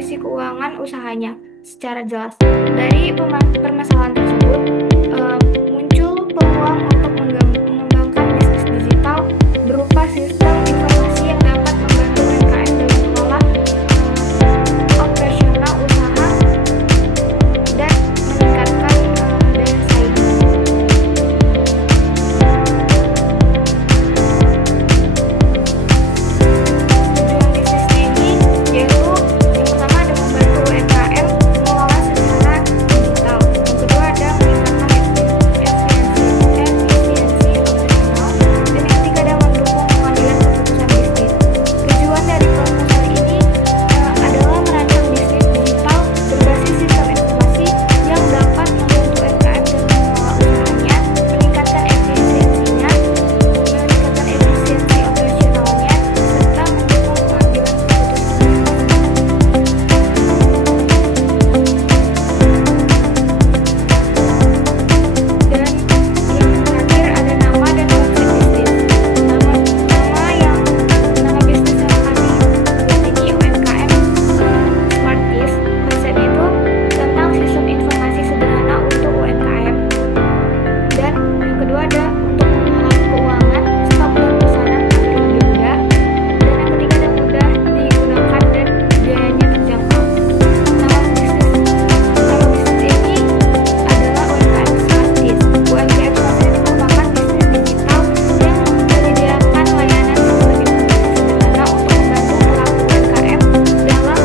kondisi keuangan usahanya secara jelas. Dari permasalahan tersebut, muncul peluang untuk mengembangkan bisnis digital berupa sistem informasi yang dapat membantu UMKM dalam mengelola operasional usaha dan meningkatkan daya saing. Tujuan bisnisnya ini yaitu yang pertama ada membantu UMKM mengelola secara digital. Yang kedua ada meningkatkan efisiensi operasional. Dan yang ketiga ada mendukung pengambilan keputusan bisnis. Tujuan dari proposal ini adalah merancang bisnis digital berbasis sistem informasi yang dapat membantu UMKM dalam mengelola usahanya, meningkatkan efisiensi operasionalnya, serta mendukung pengambilan keputusan bisnis. Dan yang terakhir ada nama dan konsep bisnis. Nama bisnis yang kami buat ini UMKM Smarties. Konsepnya itu tentang sistem informasi sederhana untuk UMKM. Dan yang kedua ada untuk mengelola keuangan, stok dan pesanan agar lebih mudah. Dan yang ketiga ada mudah digunakan dan biayanya terjangkau. Nama bisnis ini adalah UMKM Smarties. UMKM Smarties ini merupakan bisnis digital yang menyediakan layanan sistem informasi sederhana untuk membantu pelaku UMKM dalam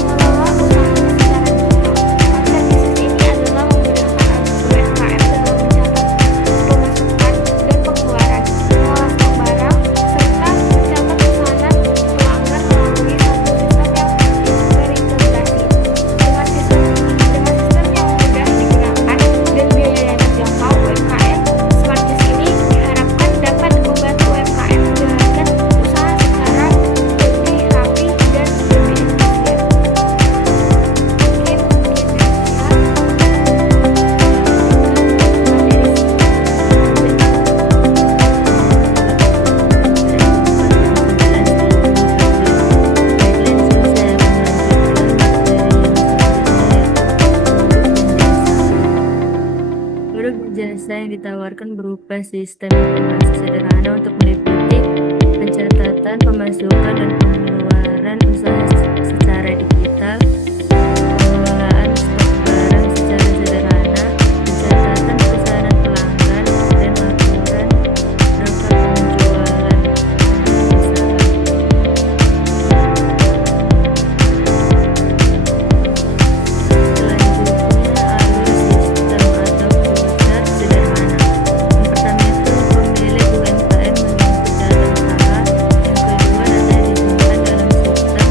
mengelola usahanya secara digital. Konsep bisnis ini adalah memudahkan UMKM dalam mencatat pemasukan dan pengeluaran, mengolah stok barang, serta mencatat pesanan pelanggan melalui satu sistem yang terintegrasi. Dengan sistem yang mudah digunakan dan biaya yang terjangkau, UMKM Smarties ini diharapkan dapat membantu UMKM menjalankan usaha secara lebih rapi dan lebih efisien. Mungkin begitu Produk jasa yang ditawarkan berupa sistem informasi sederhana untuk meliputi pencatatan pemasukan dan pengeluaran usaha secara digital, pengelolaan stok barang secara sederhana, pencatatan pesanan pelanggan, dan laporan rangka penjualan usaha. Selanjutnya, alur sistem atau flowchart sederhana. Yang pertama itu pemilik UMKM mengikuti data usaha. Yang kedua, data disimpan dalam sistem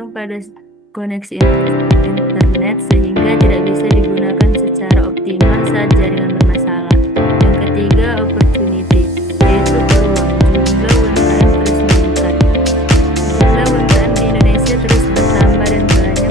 bergantung pada koneksi internet sehingga tidak bisa digunakan secara optimal saat jaringan bermasalah. Yang ketiga, opportunity, yaitu peluang. Jumlah UMKM terus meningkat. Jumlah UMKM di Indonesia terus bertambah dan banyak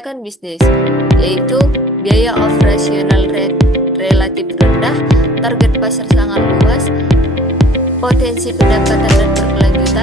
kelayakan bisnis, yaitu biaya operasional relatif rendah, target pasar sangat luas, potensi pendapatan dan berkelanjutan,